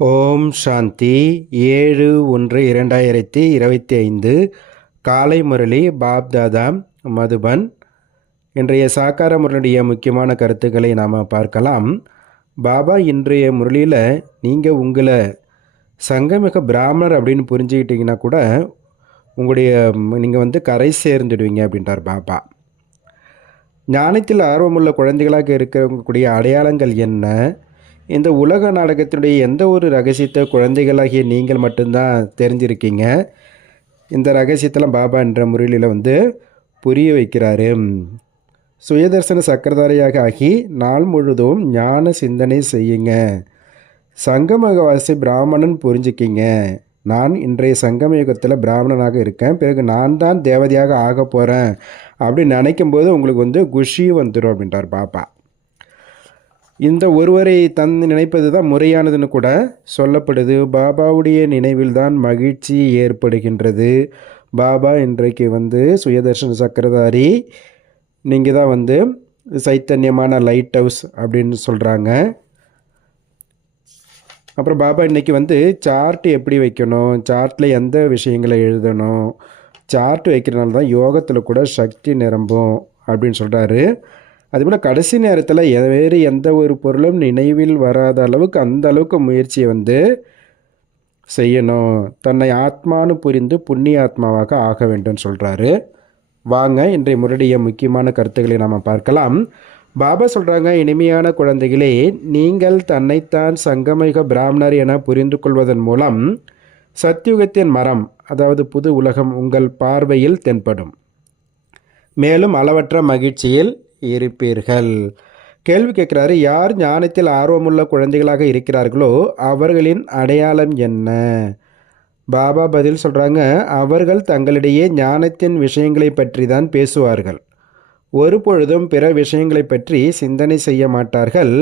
ஓம் சாந்தி 7/1/2025 காலை முரளி பாப்தாதா மதுபன். இன்றைய சாக்கார முரளியுடைய முக்கியமான கருத்துக்களை நாம் பார்க்கலாம். பாபா இன்றைய முரளியில் நீங்கள் உங்களை சங்கமிக பிராமணர் அப்படின்னு புரிஞ்சுக்கிட்டிங்கன்னா கூட நீங்கள் கரை சேர்ந்துடுவீங்க அப்படின்றார் பாபா. ஞானத்தில் ஆர்வமுள்ள குழந்தைகளாக இருக்கக்கூடிய அடையாளங்கள் என்ன? இந்த உலக நாடகத்தினுடைய எந்த ஒரு ரகசியத்தை குழந்தைகளாகிய நீங்கள் மட்டும்தான் தெரிஞ்சிருக்கீங்க. இந்த ரகசியத்தெல்லாம் பாபா என்ற முறையில் புரிய வைக்கிறாரு. சுயதர்சன சக்கரதாரியாக ஆகி நாள் முழுதும் ஞான சிந்தனை செய்யுங்க. சங்கமகவாசி பிராமணன் புரிஞ்சுக்கிங்க. நான் இன்றைய சங்கம யுகத்தில் பிராமணனாக இருக்கேன், பிறகு நான் தான் தேவதையாக ஆக போகிறேன் அப்படின்னு நினைக்கும்போது உங்களுக்கு குஷி வந்துடும் அப்படின்றார் பாபா. இந்த ஒருவரை நினைப்பது தான் முறையானதுன்னு கூட சொல்லப்படுது. பாபாவுடைய நினைவில் தான் மகிழ்ச்சி ஏற்படுகின்றது. பாபா இன்றைக்கு சுயதர்ஷன சக்கரதாரி, நீங்கள் தான் சைத்தன்யமான லைட் ஹவுஸ் அப்படின்னு சொல்கிறாங்க. அப்புறம் பாபா இன்றைக்கி சார்ட் எப்படி வைக்கணும், சார்ட்டில் எந்த விஷயங்களை எழுதணும், சார்ட் வைக்கிறனால தான் யோகத்தில் கூட சக்தி நிரம்பும் அப்படின்னு சொல்கிறாரு. அதுபோல் கடைசி நேரத்தில் வேறு எந்த ஒரு பொருளும் நினைவில் வராத அளவுக்கு அந்த அளவுக்கு முயற்சியை செய்யணும். தன்னை ஆத்மானு புரிந்து புண்ணிய ஆத்மாவாக ஆக வேண்டும் சொல்கிறாரு. வாங்க இன்றைய முரளிய முக்கியமான கருத்துக்களை நாம் பார்க்கலாம். பாபா சொல்கிறாங்க, இனிமையான குழந்தைகளே, நீங்கள் தன்னைத்தான் சங்கமிக பிராமணர் என புரிந்து கொள்வதன் மூலம் சத்யுகத்தின் மரம், அதாவது புது உலகம் உங்கள் பார்வையில் தென்படும். மேலும் அளவற்ற மகிழ்ச்சியில் இருப்பீர்கள். கேள்வி கேட்குறாரு, யார் ஞானத்தில் ஆர்வமுள்ள குழந்தைகளாக இருக்கிறார்களோ அவர்களின் அடையாளம் என்ன? பாபா பதில் சொல்கிறாங்க, அவர்கள் தங்களிடையே ஞானத்தின் விஷயங்களை பற்றி தான் பேசுவார்கள். ஒரு பொழுதும் பிற விஷயங்களை பற்றி சிந்தனை செய்ய மாட்டார்கள்.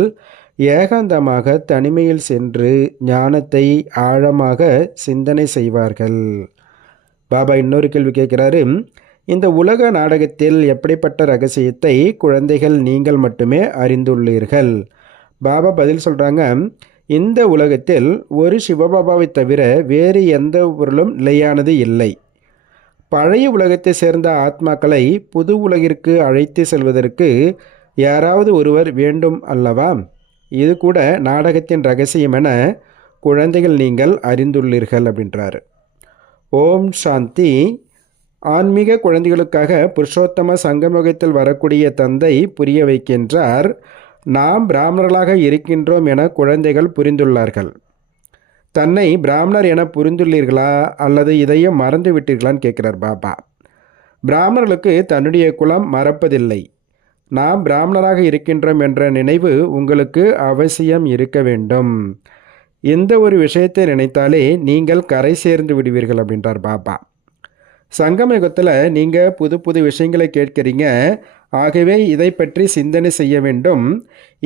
ஏகாந்தமாக தனிமையில் சென்று ஞானத்தை ஆழமாக சிந்தனை செய்வார்கள். பாபா இன்னொரு கேள்வி கேட்குறாரு, இந்த உலக நாடகத்தில் எப்படிப்பட்ட ரகசியத்தை குழந்தைகள் நீங்கள் மட்டுமே அறிந்துள்ளீர்கள்? பாபா பதில் சொல்கிறாங்க, இந்த உலகத்தில் ஒரு சிவபாபாவை தவிர வேறு எந்த பொருளும் நிலையானது இல்லை. பழைய உலகத்தை சேர்ந்த ஆத்மாக்களை புது உலகிற்கு அழைத்து செல்வதற்கு யாராவது ஒருவர் வேண்டும் அல்லவா? இது கூட நாடகத்தின் ரகசியம் என குழந்தைகள் நீங்கள் அறிந்துள்ளீர்கள் அப்படின்றாரு. ஓம் சாந்தி. ஆன்மீக குழந்தைகளுக்காக புருஷோத்தம சங்கமயுகத்தில் வரக்கூடிய தந்தை புரிய வைக்கின்றார். நாம் பிராமணர்களாக இருக்கின்றோம் என குழந்தைகள் புரிந்துள்ளார்கள். தன்னை பிராமணர் என புரிந்துள்ளீர்களா அல்லது இதையும் மறந்து விட்டீர்களான்னு கேட்குறார் பாபா. பிராமணர்களுக்கு தன்னுடைய குலம் மறப்பதில்லை. நாம் பிராமணராக இருக்கின்றோம் என்ற நினைவு உங்களுக்கு அவசியம் இருக்க வேண்டும். இந்த ஒரு விஷயத்தை நினைத்தாலே நீங்கள் கரை சேர்ந்து விடுவீர்கள் அப்படின்றார் பாபா. சங்கம யுகத்தில் நீங்கள் புது புது விஷயங்களை கேட்கிறீங்க. ஆகவே இதை பற்றி சிந்தனை செய்ய வேண்டும்.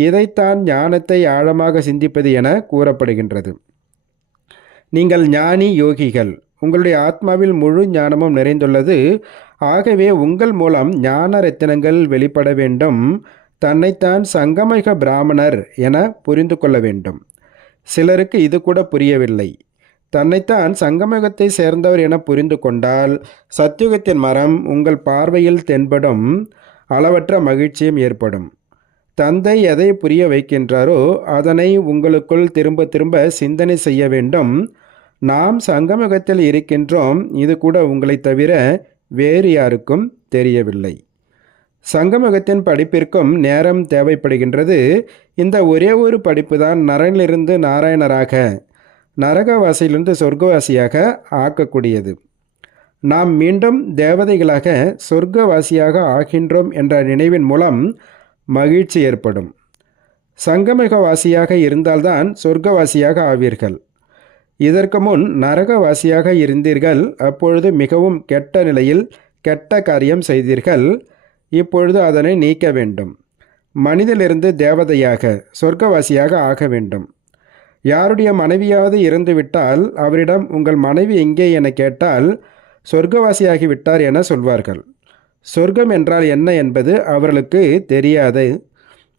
இதைத்தான் ஞானத்தை ஆழமாக சிந்திப்பது என கூறப்படுகின்றது. நீங்கள் ஞானி யோகிகள். உங்களுடைய ஆத்மாவில் முழு ஞானமும் நிறைந்துள்ளது. ஆகவே உங்கள் மூலம் ஞான ரத்தினங்கள் வெளிப்பட வேண்டும். தன்னைத்தான் சங்கமிக பிராமணர் என புரிந்து கொள்ள வேண்டும். சிலருக்கு இது கூட புரியவில்லை. தன்னைத்தான் சங்கமயுகத்தை சேர்ந்தவர் என புரிந்து கொண்டால் சத்யுகத்தின் மரம் உங்கள் பார்வையில் தென்படும். அளவற்ற மகிழ்ச்சியும் ஏற்படும். தந்தை எதை புரிய வைக்கின்றாரோ அதனை உங்களுக்குள் திரும்ப திரும்ப சிந்தனை செய்ய வேண்டும். நாம் சங்கமயுகத்தில் இருக்கின்றோம், இது கூட உங்களை தவிர வேறு யாருக்கும் தெரியவில்லை. சங்கமயுகத்தின் படிப்பிற்கும் நேரம் தேவைப்படுகின்றது. இந்த ஒரே ஒரு படிப்பு தான் நரனிலிருந்து நாராயணராக, நரகவாசியிலிருந்து சொர்க்கவாசியாக ஆக்கக்கூடியது. நாம் மீண்டும் தேவதைகளாக சொர்க்கவாசியாக ஆகின்றோம் என்ற நினைவின் மூலம் மகிழ்ச்சி ஏற்படும். சங்கமிகவாசியாக இருந்தால்தான் சொர்க்கவாசியாக ஆவீர்கள். இதற்கு முன் நரகவாசியாக இருந்தீர்கள். அப்பொழுது மிகவும் கெட்ட நிலையில் கெட்ட காரியம் செய்தீர்கள். இப்பொழுது அதனை நீக்க வேண்டும். மனிதனிலிருந்து தேவதையாக சொர்க்கவாசியாக ஆக வேண்டும். யாருடைய மனைவியாவது இறந்துவிட்டால் அவரிடம் உங்கள் மனைவி எங்கே என கேட்டால் சொர்க்கவாசியாகிவிட்டார் என சொல்வார்கள். சொர்க்கம் என்றால் என்ன என்பது அவர்களுக்கு தெரியாது.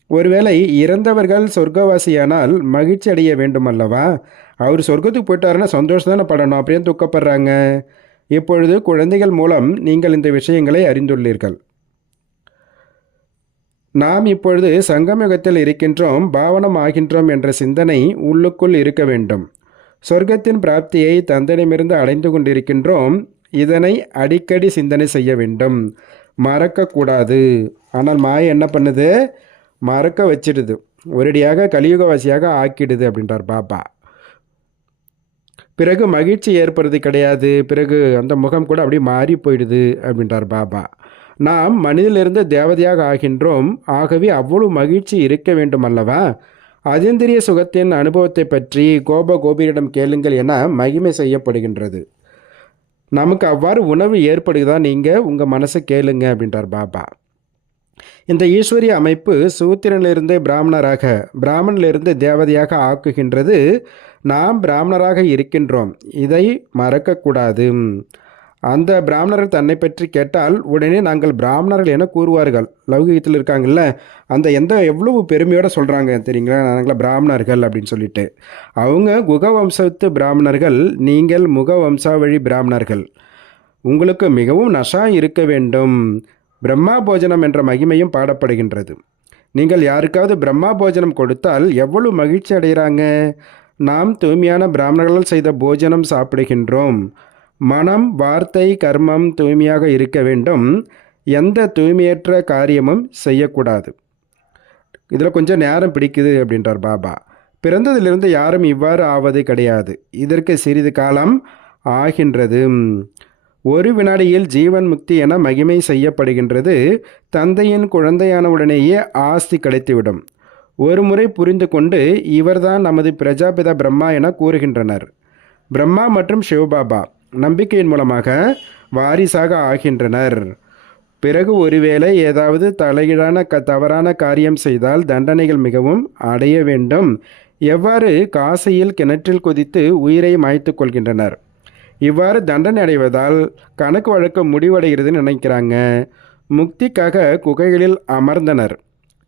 ஒருவேளை இறந்தவர்கள் சொர்க்கவாசியானால் மகிழ்ச்சி அடைய வேண்டும் அல்லவா? அவர் சொர்க்கத்துக்கு போயிட்டாருன்னா சந்தோஷம் தானே படணும், அப்படியே துக்கப்படுறாங்க. இப்பொழுது குழந்தைகள் மூலம் நீங்கள் இந்த விஷயங்களை அறிந்துள்ளீர்கள். நாம் இப்பொழுது சங்கமயுகத்தில் இருக்கின்றோம், பாவனம் ஆகின்றோம் என்ற சிந்தனை உள்ளுக்குள் இருக்க வேண்டும். சொர்க்கத்தின் பிராப்தியை தந்தையிடமிருந்து அடைந்து கொண்டிருக்கின்றோம். இதனை அடிக்கடி சிந்தனை செய்ய வேண்டும், மறக்கக்கூடாது. ஆனால் மாயை என்ன பண்ணுது? மறக்க வச்சிடுது, ஒரேடியாக கலியுகவாசியாக ஆக்கிடுது அப்படின்றார் பாபா. பிறகு மகிழ்ச்சி ஏற்படுறது கிடையாது, பிறகு அந்த முகம் கூட அப்படியே மாறி போயிடுது அப்படின்றார் பாபா. நாம் மனிதனிலிருந்து தேவதையாக ஆகின்றோம், ஆகவே அவ்வளவு மகிழ்ச்சி இருக்க வேண்டும் அல்லவா? அதீந்திரிய சுகத்தின் அனுபவத்தை பற்றி கோபியரிடம் கேளுங்கள் என மகிமை செய்யப்படுகின்றது. நமக்கு அவ்வாறு உணவு ஏற்படுதா? நீங்கள் உங்கள் மனசை கேளுங்க அப்படின்றார் பாபா. இந்த ஈஸ்வரிய அமைப்பு சூத்திரனிலிருந்து பிராமணராக, பிராமணிலிருந்து தேவதையாக ஆக்குகின்றது. நாம் பிராமணராக இருக்கின்றோம், இதை மறக்கக்கூடாது. அந்த பிராமணர்கள் தன்னை பற்றி கேட்டால் உடனே நாங்கள் பிராமணர்கள் என கூறுவார்கள். லௌகிகத்தில் இருக்காங்கல்ல, அந்த எவ்வளவு பெருமையோடு சொல்கிறாங்க தெரியுங்களா, நாங்கள் பிராமணர்கள் அப்படின்னு சொல்லிட்டு. அவங்க குகவம்சத்து பிராமணர்கள், நீங்கள் முகவம்சாவழி பிராமணர்கள். உங்களுக்கு மிகவும் நஷா இருக்க வேண்டும். பிரம்மா போஜனம் என்ற மகிமையும் பாடப்படுகின்றது. நீங்கள் யாருக்காவது பிரம்மா போஜனம் கொடுத்தால் எவ்வளவு மகிழ்ச்சி அடைகிறாங்க. நாம் தூய்மையான பிராமணர்களால் செய்த போஜனம் சாப்பிடுகின்றோம். மனம், வார்த்தை, கர்மம் தூய்மையாக இருக்க வேண்டும். எந்த தூய்மையற்ற காரியமும் செய்யக்கூடாது. இதில் கொஞ்சம் நேரம் பிடிக்குது அப்படின்றார் பாபா. பிறந்ததிலிருந்து யாரும் இவ்வாறு ஆவது கிடையாது, இதற்கு சிறிது காலம் ஆகின்றது. ஒரு வினாடியில் ஜீவன் முக்தி என மகிமை செய்யப்படுகின்றது. தந்தையின் குழந்தையானவுடனேயே ஆஸ்தி கிடைத்துவிடும். ஒரு முறை புரிந்து கொண்டு இவர்தான் நமது பிரஜாபிதா பிரம்மா என கூறுகின்றனர். பிரம்மா மற்றும் சிவபாபா நம்பிக்கையின் மூலமாக வாரிசாக ஆகின்றனர். பிறகு ஒருவேளை ஏதாவது தலைகீழான தவறான காரியம் செய்தால் தண்டனைகள் மிகவும் அடைய வேண்டும். எவ்வாறு காசையில் கிணற்றில் குதித்து உயிரை மாய்த்து கொள்கின்றனர். இவ்வாறு தண்டனை அடைவதால் கணக்கு வழக்கு முடிவடைகிறதுன்னு நினைக்கிறாங்க. முக்திக்காக குகைகளில் அமர்ந்தனர்.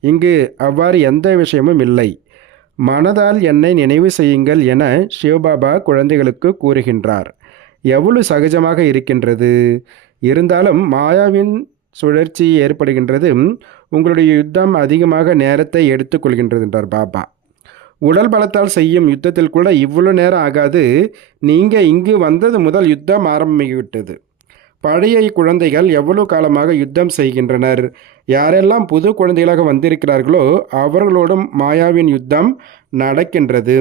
இங்கு அவ்வாறு எந்த விஷயமும் இல்லை. மனதால் என்னை நினைவு செய்யுங்கள் என சிவபாபா குழந்தைகளுக்கு கூறுகின்றார். எவ்வளவு சகஜமாக இருக்கின்றது. இருந்தாலும் மாயாவின் சுழற்சி ஏற்படுகின்றது. உங்களுடைய யுத்தம் அதிகமாக நேரத்தை எடுத்துக்கொள்கின்றது என்றார் பாபா. உடல் பலத்தால் செய்யும் யுத்தத்தில் கூட இவ்வளோ நேரம் ஆகாது. நீங்கள் இங்கு வந்தது முதல் யுத்தம் ஆரம்பிவிட்டது. பழைய குழந்தைகள் எவ்வளவு காலமாக யுத்தம் செய்கின்றனர். யாரெல்லாம் புது குழந்தைகளாக வந்திருக்கிறார்களோ அவர்களோடும் மாயாவின் யுத்தம் நடக்கின்றது.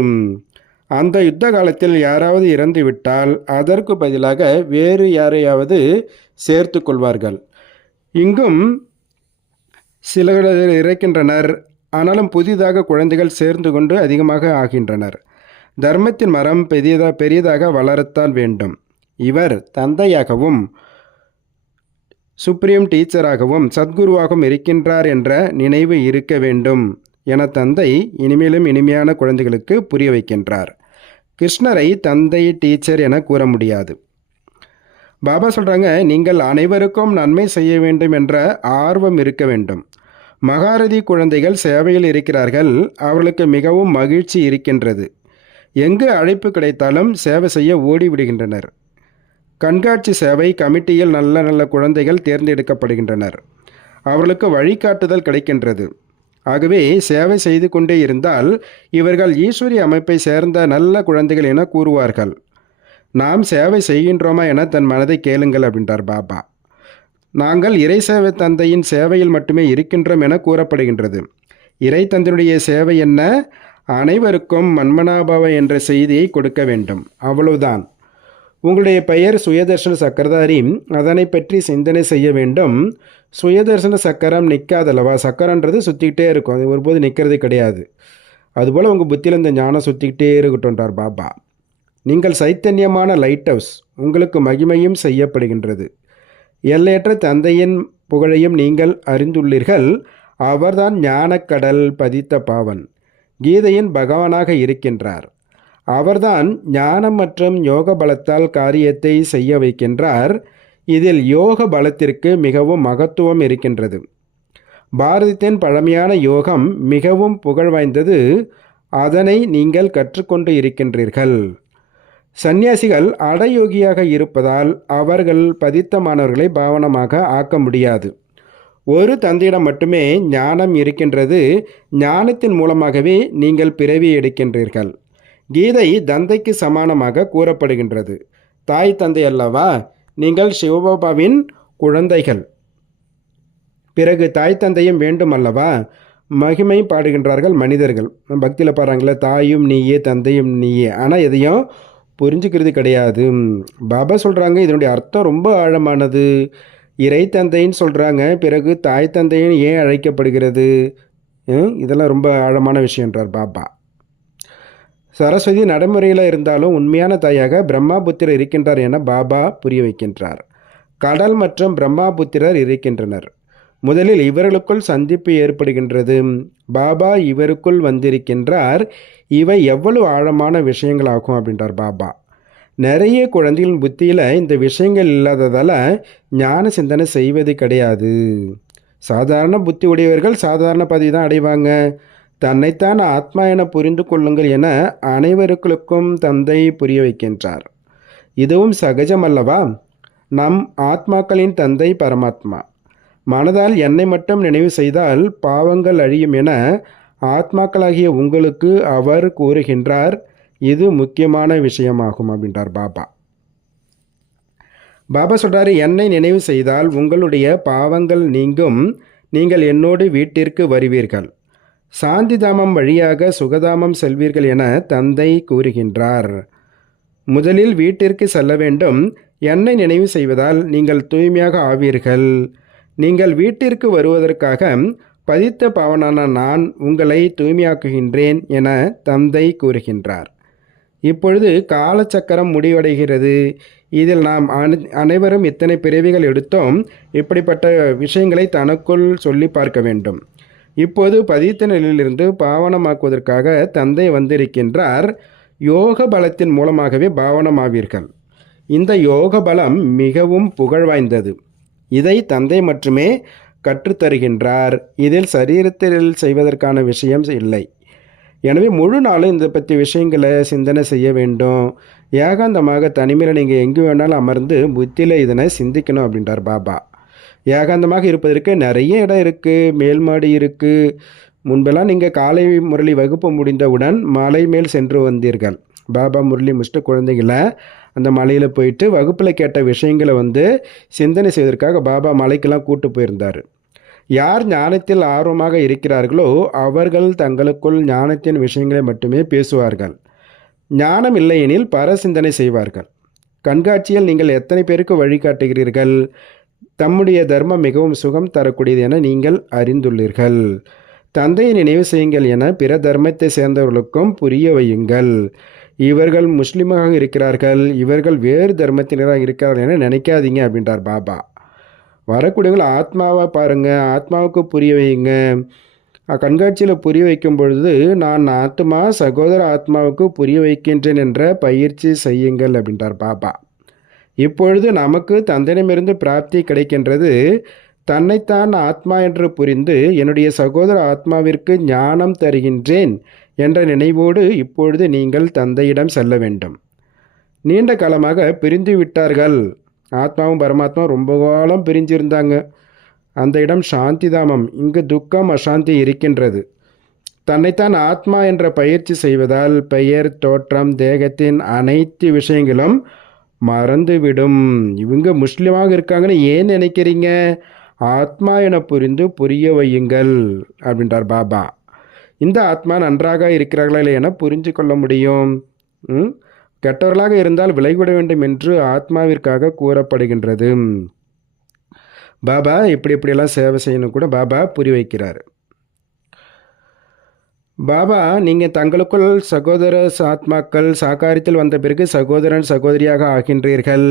அந்த யுத்த காலத்தில் யாராவது இறந்து விட்டால் அதற்கு பதிலாக வேறு யாரையாவது சேர்த்து கொள்வார்கள். இங்கும் சிலர் இறக்கின்றனர். ஆனாலும் புதிதாக குழந்தைகள் சேர்ந்து கொண்டு அதிகமாக ஆகின்றனர். தர்மத்தின் மரம் பெரியதாக வளரத்தான் வேண்டும். இவர் தந்தையாகவும் சுப்ரீம் டீச்சராகவும் சத்குருவாகவும் இருக்கின்றார் என்ற நினைவு இருக்க வேண்டும் என தந்தை இனிமேலும் இனிமையான குழந்தைகளுக்கு புரிய வைக்கின்றார். கிருஷ்ணரை தந்தை, டீச்சர் என கூற முடியாது. பாபா சொல்கிறாங்க, நீங்கள் அனைவருக்கும் நன்மை செய்ய வேண்டும் என்ற ஆர்வம் இருக்க வேண்டும். மகாரதி குழந்தைகள் சேவையில் இருக்கிறார்கள். அவர்களுக்கு மிகவும் மகிழ்ச்சி இருக்கின்றது. எங்கு அழைப்பு கிடைத்தாலும் சேவை செய்ய ஓடிவிடுகின்றனர். கண்காட்சி சேவை கமிட்டியில் நல்ல நல்ல குழந்தைகள் தேர்ந்தெடுக்கப்படுகின்றனர். அவர்களுக்கு வழிகாட்டுதல் கிடைக்கின்றது. ஆகவே சேவை செய்து கொண்டே இருந்தால் இவர்கள் ஈஸ்வரிய அமைப்பை சேர்ந்த நல்ல குழந்தைகள் என கூறுவார்கள். நாம் சேவை செய்கின்றோமா என தன் மனதை கேளுங்கள் அப்படின்றார் பாபா. நாங்கள் இறை சேவை தந்தையின் சேவையில் மட்டுமே இருக்கின்றோம் என கூறப்படுகின்றது. இறை தந்தையினுடைய சேவை என்ன? அனைவருக்கும் மன்மனாபவ என்ற செய்தியை கொடுக்க வேண்டும், அவ்வளவுதான். உங்களுடைய பெயர் சுயதர்சன சக்கரதாரி, அதனை பற்றி சிந்தனை செய்ய வேண்டும். சுயதர்சன சக்கரம் நிற்காதல்லவா? சக்கரன்றது சுற்றிக்கிட்டே இருக்கும், அது ஒருபோது நிற்கிறது கிடையாது. அதுபோல் உங்கள் புத்தியில் இந்த ஞானம் சுற்றிக்கிட்டே இருக்கட்டும்ன்றார் பாபா. நீங்கள் சைத்தன்யமான லைட் ஹவுஸ், உங்களுக்கு மகிமையும் செய்யப்படுகின்றது. எல்லையற்ற தந்தையின் புகழையும் நீங்கள் அறிந்துள்ளீர்கள். அவர்தான் ஞானக்கடல் பதித்த பாவன், கீதையின் பகவானாக இருக்கின்றார். அவர்தான் ஞானம் மற்றும் யோக பலத்தால் காரியத்தை செய்ய வைக்கின்றார். இதில் யோக பலத்திற்கு மிகவும் மகத்துவம் இருக்கின்றது. பாரதத்தின் பழமையான யோகம் மிகவும் புகழ் வாய்ந்தது. அதனை நீங்கள் கற்றுக்கொண்டு இருக்கின்றீர்கள். சந்நியாசிகள் அடயோகியாக இருப்பதால் அவர்கள் பதித்தமானவர்களை பாவனமாக ஆக்க முடியாது. ஒரு தந்தையிடம் மட்டுமே ஞானம் இருக்கின்றது. ஞானத்தின் மூலமாகவே நீங்கள் பிறவி எடுக்கின்றீர்கள். கீதை தந்தைக்கு சமானமாக கூறப்படுகின்றது. தாய் தந்தை அல்லவா? நீங்கள் சிவபாபாவின் குழந்தைகள். பிறகு தாய் தந்தையும் வேண்டும் அல்லவா? மகிமை பாடுகின்றார்கள் மனிதர்கள். பக்தியில் பாருங்களே, தாயும் நீயே தந்தையும் நீயே. ஆனால் எதையும் புரிஞ்சுக்கிறது கிடையாது. பாபா சொல்கிறாங்க இதனுடைய அர்த்தம் ரொம்ப ஆழமானது. இறை தந்தைன்னு சொல்கிறாங்க, பிறகு தாய் தந்தையும் ஏன் அழைக்கப்படுகிறது? இதெல்லாம் ரொம்ப ஆழமான விஷயன்றார் பாபா. சரஸ்வதி நடைமுறையில் இருந்தாலும் உண்மையான தாயாக பிரம்மாபுத்திரர் இருக்கின்றார் என பாபா புரிய வைக்கின்றார். கடல் மற்றும் பிரம்மாபுத்திரர் இருக்கின்றனர். முதலில் இவர்களுக்குள் சந்திப்பு ஏற்படுகின்றது. பாபா இவருக்குள் வந்திருக்கின்றார். இவை எவ்வளவு ஆழமான விஷயங்களாகும் அப்படின்றார் பாபா. நிறைய குழந்தைகளின் புத்தியில் இந்த விஷயங்கள் இல்லாததால் ஞான சிந்தனை செய்வது கிடையாது. சாதாரண புத்தி உடையவர்கள் சாதாரண பதவி தான் அடைவாங்க. தன்னைத்தான் ஆத்மா என புரிந்து கொள்ளுங்கள் என அனைவருக்கும் தந்தை புரிய வைக்கின்றார். இதுவும் சகஜம் அல்லவா? நம் ஆத்மாக்களின் தந்தை பரமாத்மா. மனதால் என்னை மட்டும் நினைவு செய்தால் பாவங்கள் அழியும் என ஆத்மாக்களாகிய உங்களுக்கு அவர் கூறுகின்றார். இது முக்கியமான விஷயமாகும் அப்படின்றார் பாபா. பாபா சொல்கிறாரு, என்னை நினைவு செய்தால் உங்களுடைய பாவங்கள் நீங்கும். நீங்கள் என்னோடு வீட்டிற்கு வருவீர்கள். சாந்திதாமம் வழியாக சுகதாமம் செல்வீர்கள் என தந்தை கூறுகின்றார். முதலில் வீட்டிற்கு செல்ல வேண்டும். என்னை நினைவு செய்வதால் நீங்கள் தூய்மையாக ஆவீர்கள். நீங்கள் வீட்டிற்கு வருவதற்காக பதித்த பாவனான நான் உங்களை தூய்மையாக்குகின்றேன் என தந்தை கூறுகின்றார். இப்பொழுது காலச்சக்கரம் முடிவடைகிறது. இதில் நாம் அனைவரும் இத்தனை பிறவிகள் எடுத்தோம். இப்படிப்பட்ட விஷயங்களை தனக்குள் சொல்லி பார்க்க வேண்டும். இப்போது பதித்த நிலையிலிருந்து பாவனமாக்குவதற்காக தந்தை வந்திருக்கின்றார். யோக பலத்தின் மூலமாகவே பாவனமாவீர்கள். இந்த யோக பலம் மிகவும் புகழ் வாய்ந்தது. இதை தந்தை மட்டுமே கற்றுத்தருகின்றார். இதில் சரீரத்தில் செய்வதற்கான விஷயம் இல்லை. எனவே முழு நாளும் இந்த பற்றி விஷயங்களை சிந்தனை செய்ய வேண்டும். ஏகாந்தமாக தனிமையில் நீங்கள் எங்கே வேணாலும் அமர்ந்து புத்தியில் இதனை சிந்திக்கணும் அப்படின்றார் பாபா. ஏகாந்தமாக இருப்பதற்கு நிறைய இடம் இருக்குது. மேல் மாடி இருக்குது. முன்பெல்லாம் நீங்கள் காலை முரளி வகுப்பு முடிந்தவுடன் மலை மேல் சென்று வந்தீர்கள். பாபா முரளி முடிச்சுட்டு குழந்தைகளை அந்த மலையில் போயிட்டு வகுப்பில் கேட்ட விஷயங்களை சிந்தனை செய்வதற்காக பாபா மலைக்கெல்லாம் கூட்டு போயிருந்தார். யார் ஞானத்தில் ஆர்வமாக இருக்கிறார்களோ அவர்கள் தங்களுக்குள் ஞானத்தின் விஷயங்களை மட்டுமே பேசுவார்கள். ஞானம் இல்லையெனில் பரசிந்தனை செய்வார்கள். கண்காட்சியில் நீங்கள் எத்தனை பேருக்கு வழிகாட்டுகிறீர்கள்? தம்முடைய தர்மம் மிகவும் சுகம் தரக்கூடியது என நீங்கள் அறிந்துள்ளீர்கள். தந்தையை நினைவு செய்யுங்கள் என பிற தர்மத்தை சேர்ந்தவர்களுக்கும் புரிய வையுங்கள். இவர்கள் முஸ்லீமாக இருக்கிறார்கள், இவர்கள் வேறு தர்மத்தினராக இருக்கிறார்கள் என நினைக்காதீங்க அப்படின்றார் பாபா. வரக்கூடியவர்கள் ஆத்மாவை பாருங்கள், ஆத்மாவுக்கு புரிய வையுங்க. கண்காட்சியில் புரிய வைக்கும் பொழுது நான் ஆத்மா சகோதர ஆத்மாவுக்கு புரிய வைக்கின்றேன் என்ற பயிற்சி செய்யுங்கள் அப்படின்றார் பாபா. இப்பொழுது நமக்கு தந்தையிடமிருந்து பிராப்தி கிடைக்கின்றது. தன்னைத்தான் ஆத்மா என்று புரிந்து என்னுடைய சகோதர ஆத்மாவிற்கு ஞானம் தருகின்றேன் என்ற நினைவோடு இப்பொழுது நீங்கள் தந்தையிடம் செல்ல வேண்டும். நீண்ட காலமாக பிரிந்து விட்டார்கள். ஆத்மாவும் பரமாத்மா ரொம்ப காலம் பிரிஞ்சிருந்தாங்க. அந்த இடம் சாந்திதாமம். இங்கு துக்கம் அசாந்தி இருக்கின்றது. தன்னைத்தான் ஆத்மா என்ற பயிற்சி செய்வதால் பெயர் தோற்றம் தேகத்தின் அனைத்து விஷயங்களும் மறந்துவிடும். இவங்க முஸ்லீமாக இருக்காங்கன்னு ஏன் நினைக்கிறீங்க? ஆத்மா என புரிந்து புரிய வையுங்கள் அப்படின்றார் பாபா. இந்த ஆத்மா நன்றாக இருக்கிறார்களா இல்லை என புரிஞ்சு கொள்ள முடியும். கெட்டவர்களாக இருந்தால் விலகிவிட வேண்டும் என்று ஆத்மாவிற்காக கூறப்படுகின்றது. பாபா இப்படியெல்லாம் சேவை செய்யணும் கூட பாபா புரிய வைக்கிறார். பாபா, நீங்கள் தங்களுக்குள் சகோதர ஆத்மாக்கள் சாகாரத்தில் வந்த பிறகு சகோதரன் சகோதரியாக ஆகின்றீர்கள்.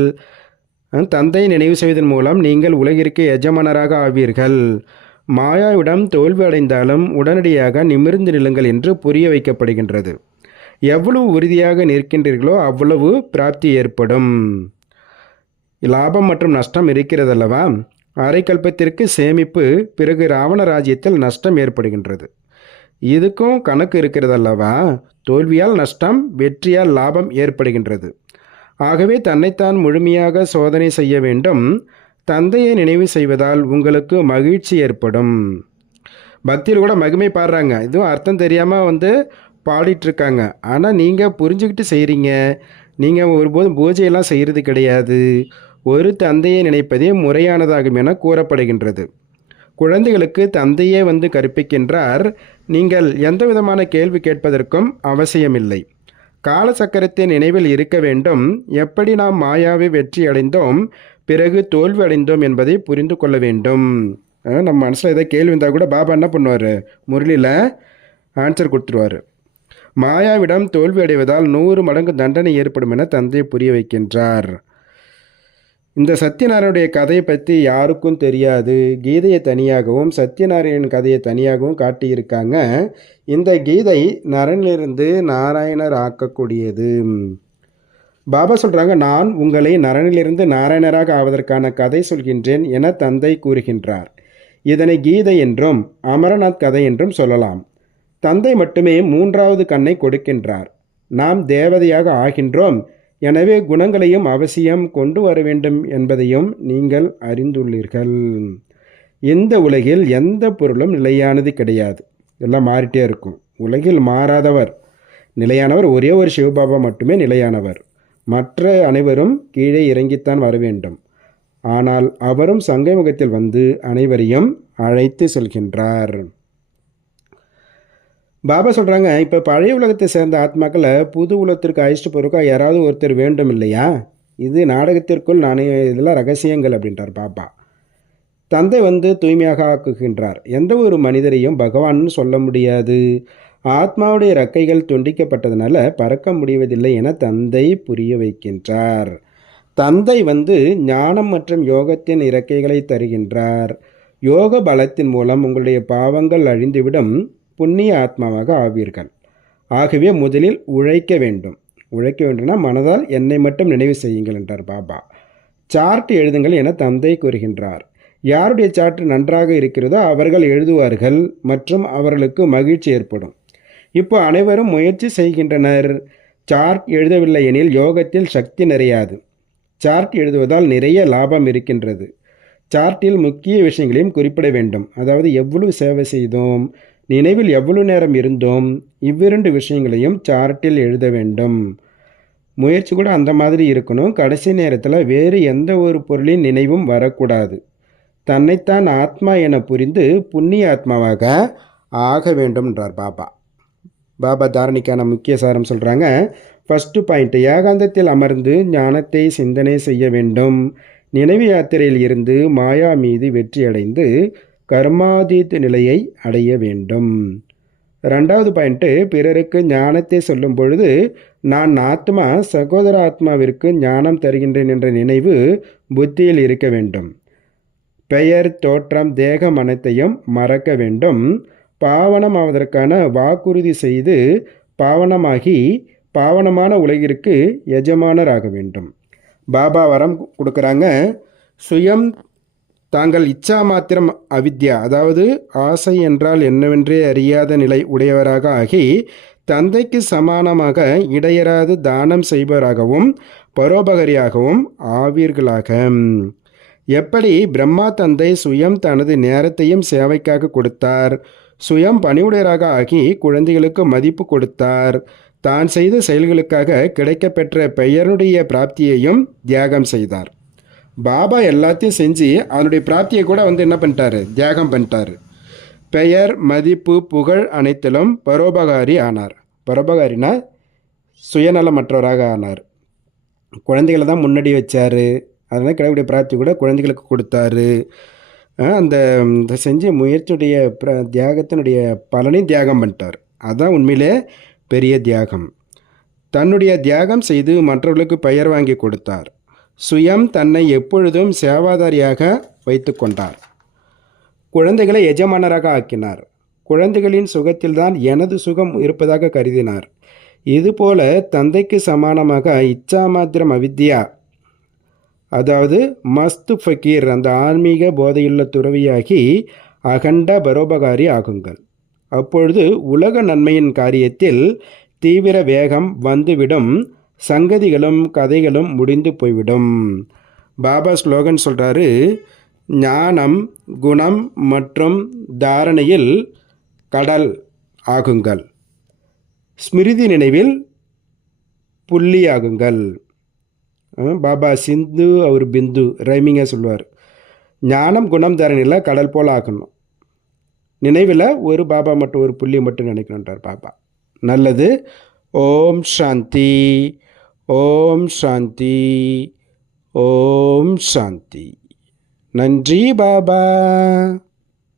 தந்தை நினைவு செய்வதன் மூலம் நீங்கள் உலகிற்கு எஜமானராக ஆவீர்கள். மாயாவிடம் தோல்வி அடைந்தாலும் உடனடியாக நிமிர்ந்து நில்லுங்கள் என்று புரிய வைக்கப்படுகின்றது. எவ்வளவு உறுதியாக நிற்கின்றீர்களோ அவ்வளவு பிராப்தி ஏற்படும். லாபம் மற்றும் நஷ்டம் இருக்கிறதல்லவா? அரைக்கல்பத்திற்கு சேமிப்பு, பிறகு ராவண ராஜ்யத்தில் நஷ்டம் ஏற்படுகின்றது. இதுக்கும் கணக்கு இருக்கிறதல்லவா? தோல்வியால் நஷ்டம், வெற்றியால் லாபம் ஏற்படுகின்றது. ஆகவே தன்னைத்தான் முழுமையாக சோதனை செய்ய வேண்டும். தந்தையை நினைவு செய்வதால் உங்களுக்கு மகிழ்ச்சி ஏற்படும். பக்தியில் கூட மகிமை பாடுறாங்க, இதுவும் அர்த்தம் தெரியாமல் பாடிட்டுருக்காங்க. ஆனால் நீங்கள் புரிஞ்சுக்கிட்டு செய்கிறீங்க. நீங்கள் ஒருபோதும் பூஜையெல்லாம் செய்கிறது கிடையாது. ஒரு தந்தையை நினைப்பதே முறையானதாகும் என கூறப்படுகின்றது. குழந்தைகளுக்கு தந்தையே கற்பிக்கின்றார். நீங்கள் எந்த விதமான கேள்வி கேட்பதற்கும் அவசியமில்லை. காலச்சக்கரத்தின் நினைவில் இருக்க வேண்டும். எப்படி நாம் மாயாவை வெற்றி அடைந்தோம், பிறகு தோல்வி அடைந்தோம் என்பதை புரிந்து கொள்ள வேண்டும். நம்ம மனசில் ஏதாவது கேள்வி இருந்தால் கூட பாபா என்ன பண்ணுவார், முரளியில் ஆன்சர் கொடுத்துருவார். மாயாவிடம் தோல்வி அடைவதால் 100 மடங்கு தண்டனை ஏற்படும் என தந்தை புரிய வைக்கின்றார். இந்த சத்யநாராயணுடைய கதையை பற்றி யாருக்கும் தெரியாது. கீதையை தனியாகவும் சத்யநாராயணன் கதையை தனியாகவும் காட்டியிருக்காங்க. இந்த கீதை நரனிலிருந்து நாராயணர் ஆக்கக்கூடியது. பாபா சொல்கிறாங்க, நான் உங்களை நரனிலிருந்து நாராயணராக ஆவதற்கான கதை சொல்கின்றேன் என தந்தை கூறுகின்றார். இதனை கீதை என்றும் அமரநாத் கதை என்றும் சொல்லலாம். தந்தை மட்டுமே 3வது கண்ணை கொடுக்கின்றார். நாம் தேவதையாக ஆகின்றோம். எனவே குணங்களையும் அவசியம் கொண்டு வர வேண்டும் என்பதையும் நீங்கள் அறிந்துள்ளீர்கள். இந்த உலகில் எந்த பொருளும் நிலையானது கிடையாது. எல்லாம் மாறிட்டே இருக்கும். உலகில் மாறாதவர், நிலையானவர் ஒரே ஒரு சிவபாபா மட்டுமே நிலையானவர். மற்ற அனைவரும் கீழே இறங்கித்தான் வர வேண்டும். ஆனால் அவரும் சங்கமுகத்தில் அனைவரையும் அழைத்து செல்கின்றார். பாபா சொல்கிறாங்க, இப்போ பழைய உலகத்தை சேர்ந்த ஆத்மாக்களை புது உலகத்திற்கு அழைச்சிட்டு போகிறக்கா யாராவது ஒருத்தர் வேண்டும் இல்லையா? இது நாடகத்திற்குள் இதெல்லாம் ரகசியங்கள் அப்படின்றார் பாபா. தந்தை தூய்மையாக ஆக்குகின்றார். எந்த ஒரு மனிதரையும் பகவான்னு சொல்ல முடியாது. ஆத்மாவுடைய இறக்கைகள் துண்டிக்கப்பட்டதுனால பறக்க முடிவதில்லை என தந்தை புரிய வைக்கின்றார். தந்தை ஞானம் மற்றும் யோகத்தின் இறக்கைகளை தருகின்றார். யோக பலத்தின் மூலம் உங்களுடைய பாவங்கள் அழிந்துவிடும். புண்ணிய ஆத்மாவாக ஆவீர்கள். ஆகவே முதலில் உழைக்க வேண்டும். உழைக்க வேண்டும்னா மனதால் என்னை மட்டும் நினைவு செய்யுங்கள் என்றார் பாபா. சார்ட் எழுதுங்கள் என தந்தை கூறுகின்றார். யாருடைய சார்ட் நன்றாக இருக்கிறதோ அவர்கள் எழுதுவார்கள் மற்றும் அவர்களுக்கு மகிழ்ச்சி ஏற்படும். இப்போ அனைவரும் முயற்சி செய்கின்றனர். சார்ட் எழுதவில்லை எனில் யோகத்தில் சக்தி நிறையாது. சார்ட் எழுதுவதால் நிறைய லாபம் இருக்கின்றது. சார்ட்டில் முக்கிய விஷயங்களையும் குறிப்பிட வேண்டும். அதாவது எவ்வளவு சேவை செய்தோம், நினைவில் எவ்வளவு நேரம் இருந்தோம், இவ்விரண்டு விஷயங்களையும் சார்ட்டில் எழுத வேண்டும். முயற்சி கூட அந்த மாதிரி இருக்கணும். கடைசி நேரத்தில் வேறு எந்த ஒரு பொருளின் நினைவும் வரக்கூடாது. தன்னைத்தான் ஆத்மா என புரிந்து புண்ணிய ஆத்மாவாக ஆக வேண்டும் என்றார் பாபா. பாபா தாரணிக்கான முக்கிய சாரம் சொல்கிறாங்க. ஃபஸ்ட்டு பாயிண்ட், ஏகாந்தத்தில் அமர்ந்து ஞானத்தை சிந்தனை செய்ய வேண்டும். நினைவு யாத்திரையில் இருந்து மாயா மீது வெற்றி அடைந்து கர்மாதீத் நிலையை அடைய வேண்டும். 2வது பாயிண்ட்டு, பிறருக்கு ஞானத்தை சொல்லும் பொழுது நான் ஆத்மா சகோதர ஆத்மாவிற்கு ஞானம் தருகின்றேன் என்ற நினைவு புத்தியில் இருக்க வேண்டும். பெயர், தோற்றம், தேகம் அனைத்தையும் மறக்க வேண்டும். பாவனம் ஆவதற்கான வாக்குறுதி செய்து பாவனமாகி பாவனமான உலகிற்கு எஜமானராக வேண்டும். பாபா வரம் கொடுக்குறாங்க. சுயம் தாங்கள் இச்சா மாத்திரம் அவித்யா, அதாவது ஆசை என்றால் என்னவென்றே அறியாத நிலை உடையவராக ஆகி தந்தைக்கு சமானமாக இடையராது தானம் செய்பவராகவும் பரோபகரியாகவும் ஆவீர்களாக. எப்படி பிரம்மா தந்தை சுயம் தனது நேரத்தையும் சேவைக்காக கொடுத்தார், சுயம் பணிவுடையராக ஆகி குழந்தைகளுக்கு மதிப்பு கொடுத்தார், தான் செய்த செயல்களுக்காக கிடைக்கப்பெற்ற பெயருடைய பிராப்தியையும் தியாகம் செய்தார். பாபா எல்லாத்தையும் செஞ்சு அதனுடைய பிராப்தியை கூட என்ன பண்ணிட்டாரு, தியாகம் பண்ணிட்டார். பெயர், மதிப்பு, புகழ் அனைத்திலும் பரோபகாரி ஆனார். பரோபகாரினா சுயநலமற்றவராக ஆனார். குழந்தைகளை தான் முன்னாடி வச்சார். அதனால் கிடைக்கக்கூடிய பிராப்தி கூட குழந்தைகளுக்கு கொடுத்தாரு. அந்த செஞ்ச முயற்சியுடைய தியாகத்தினுடைய பலனையும் தியாகம் பண்ணிட்டார். அதுதான் உண்மையிலே பெரிய தியாகம். தன்னுடைய தியாகம் செய்து மற்றவர்களுக்கு பெயர் வாங்கி கொடுத்தார். சுயம் தன்னை எப்பொழுதும் சேவாதாரியாக வைத்து கொண்டார். குழந்தைகளை எஜமானராக ஆக்கினார். குழந்தைகளின் சுகத்தில்தான் எனது சுகம் இருப்பதாக கருதினார். இதுபோல தந்தைக்கு சமானமாக இச்சா மாத்திரம் அவித்யா, அதாவது மஸ்து ஃபக்கீர், அந்த ஆன்மீக போதையுள்ள துறவியாகி அகண்ட பரோபகாரி ஆகுங்கள். அப்பொழுது உலக நன்மையின் காரியத்தில் தீவிர வேகம் வந்துவிடும், சங்கதிகளும் கதைகளும் முடிந்து போய்விடும். பாபா ஸ்லோகன் சொல்கிறாரு, ஞானம், குணம் மற்றும் தாரணையில் கடல் ஆகுங்கள், ஸ்மிருதி நினைவில் புள்ளி ஆகுங்கள். பாபா சிந்து அவர் பிந்து ரைமிங்காக சொல்லுவார். ஞானம், குணம், தாரணையில் கடல் போல் ஆகணும், நினைவில் ஒரு பாபா மட்டும், ஒரு புள்ளி மட்டும் நினைக்கணுன்றார் பாபா. நல்லது. ஓம் சாந்தி, ஓம் சாந்தி, ஓம் சாந்தி. நன்றி பாபா.